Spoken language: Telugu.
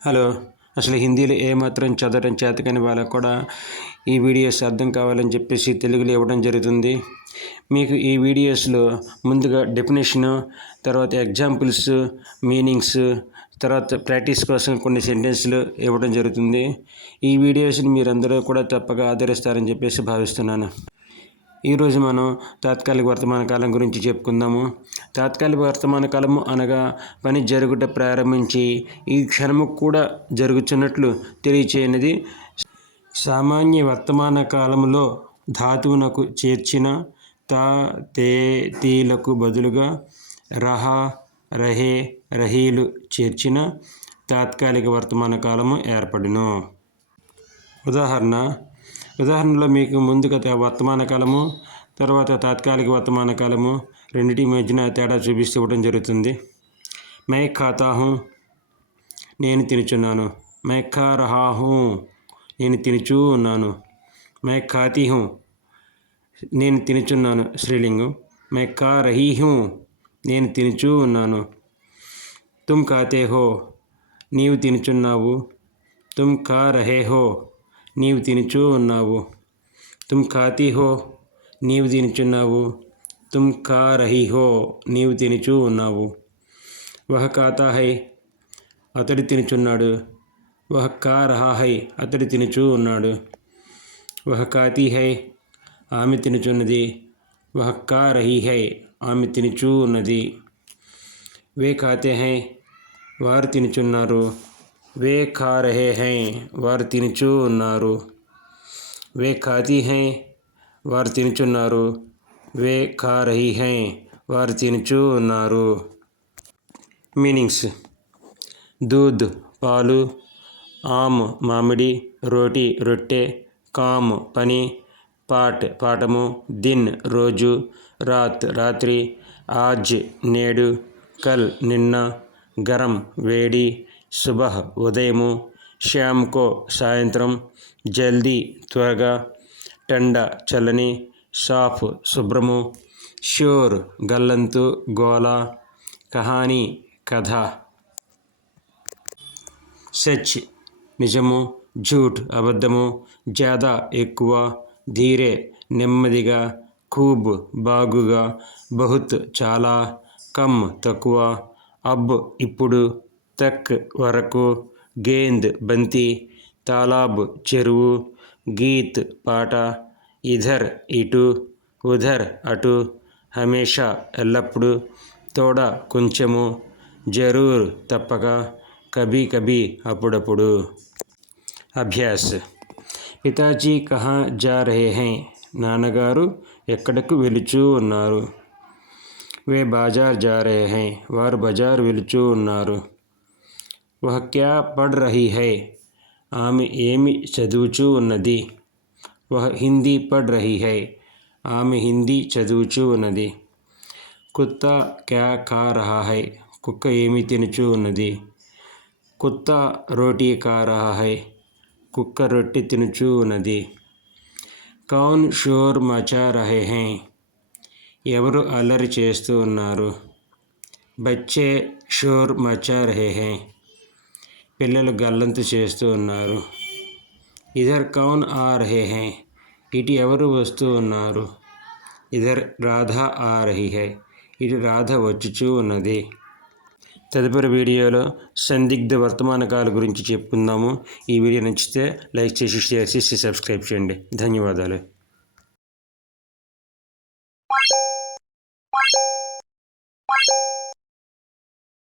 హలో. అసలు హిందీలో ఏమాత్రం చదవడం చేతకాని వాళ్ళకు కూడా ఈ వీడియోస్ అర్థం కావాలని చెప్పేసి తెలుగులో ఇవ్వడం జరుగుతుంది. మీకు ఈ వీడియోస్లో ముందుగా డెఫినేషను, తర్వాత ఎగ్జాంపుల్స్, మీనింగ్స్, తర్వాత ప్రాక్టీస్ కోసం కొన్ని సెంటెన్స్లు ఇవ్వడం జరుగుతుంది. ఈ వీడియోస్ని మీరందరూ కూడా తప్పక ఆదరిస్తారని చెప్పేసి భావిస్తున్నాను. ఈరోజు మనం తాత్కాలిక వర్తమాన కాలం గురించి చెప్పుకుందాము. తాత్కాలిక వర్తమాన కాలము అనగా పని జరుగుట ప్రారంభించి ఈ క్షణము కూడా జరుగుతున్నట్లు తెలియచేయనిది. సామాన్య వర్తమాన కాలములో ధాతువునకు చేర్చిన తా, తే, తీలకు బదులుగా రహ, రహే, రహీలు చేర్చిన తాత్కాలిక వర్తమాన కాలము ఏర్పడును. ఉదాహరణలో మీకు ముందుగా వర్తమాన కాలము, తర్వాత తాత్కాలిక వర్తమాన కాలము రెండింటి మధ్యన తేడా చూపిస్తూ ఇవ్వడం జరుగుతుంది. మై ఖాతా హూ, నేను తినుచున్నాను. మై ఖా రహా హూ, నేను తినుచూ ఉన్నాను. మై ఖాతీ హూ, నేను తినుచున్నాను స్త్రీలింగం. మై ఖా రహీ హూ, నేను తినుచూ ఉన్నాను. తుమ్ ఖాతే హో, నీవు తినుచున్నావు. తుమ్ ఖా రహే హో, నీవు తినుచూ ఉన్నావు. తుమ్ ఖాతీ హో, నీవు తినుచున్నావు. తుమ్ ఖా రహీ హో, నీవు తినుచూ ఉన్నావు. వహ ఖాతా హై, అతడు తినుచున్నాడు. వహ ఖా రహా హై, అతడు తినుచూ ఉన్నాడు. వహ ఖాతీ హై, ఆమె తినుచున్నది. వహ ఖా రహీ హై, ఆమె తినుచూ ఉన్నది. వే ఖాతే హై, వారు తినుచున్నారు. వే ఖా రహే హై, వారు తినుచూ ఉన్నారు. వే ఖాతీ హై, వారు తినుచున్నారు. వే ఖా రహీ హై, వారు తినుచూ ఉన్నారు. మీనింగ్స్: దూద్ పాలు, ఆమ్ మామిడి, రోటీ రొట్టె, కామ్ పని, పాట్ పాఠము, దిన్ రోజు, రాత్ రాత్రి, ఆజ్ నేడు, కల్ నిన్న, గరం వేడి, సుబహ్ ఉదయము, శామ్ కో సాయంత్రం, జల్దీ త్వరగా, టండా చల్లని, సాఫ్ శుభ్రము, షోర్ గల్లంతు గోల, కహానీ కథ. సచ్ నిజము, ఝూఠ్ అబద్ధము, జ్యాదా ఎక్కువ, ధీరే నెమ్మదిగా, ఖూబ్ బాగుగా, బహుత్ చాలా, కమ్ తక్కువ, అబ్ ఇప్పుడు, తక్ వరకు, గేంద్ బంతి, తాలాబ్ చెరువు, గీత్ పాట, ఇధర్ ఇటు, ఉధర్ అటు, హమేషా ఎల్లప్పుడూ, తోడా కొంచెము, జరూర్ తప్పక, కభీ కభీ అప్పుడప్పుడు. అభ్యాస్: పితాజీ కహా జా రహే హై, నాన్నగారు ఎక్కడకు వెళుచూ ఉన్నారు. వే బాజార్ జా రహే హై, వారు బజారు వెళుచూ ఉన్నారు. వహ క్యా పఢ్ రహీ హై, ఆమె ఏమి చదువుచూ ఉన్నది. వహ హిందీ పఢ్ రహీ హై, ఆమె హిందీ చదువుచూ ఉన్నది. కుత్తా క్యా ఖా రహా హై, కుక్క ఏమి తినుచూ ఉన్నది. కుత్తా రోటీ ఖా రహా హై, కుక్క రొట్టె తినుచూ ఉన్నది. కౌన్ షోర్ మచా రహే హై, ఎవరు అల్లరి చేస్తూ ఉన్నారు. బచ్చే షోర్ మచా రహే హై, పిల్లలు గల్లంతు చేస్తూ ఉన్నారు. ఇధర్ కౌన్ ఆ రహే హై, ఇటు ఎవరు వస్తూ ఉన్నారు. ఇధర్ రాధా ఆ రహీ హై, ఇటు రాధ వచ్చుచూ ఉన్నది. తదుపరి వీడియోలో సందిగ్ధ వర్తమానకాల గురించి చెప్పుకుందాము. ఈ వీడియో నచ్చితే లైక్ చేసి, షేర్ చేసి, సబ్స్క్రైబ్ చేయండి. ధన్యవాదాలు.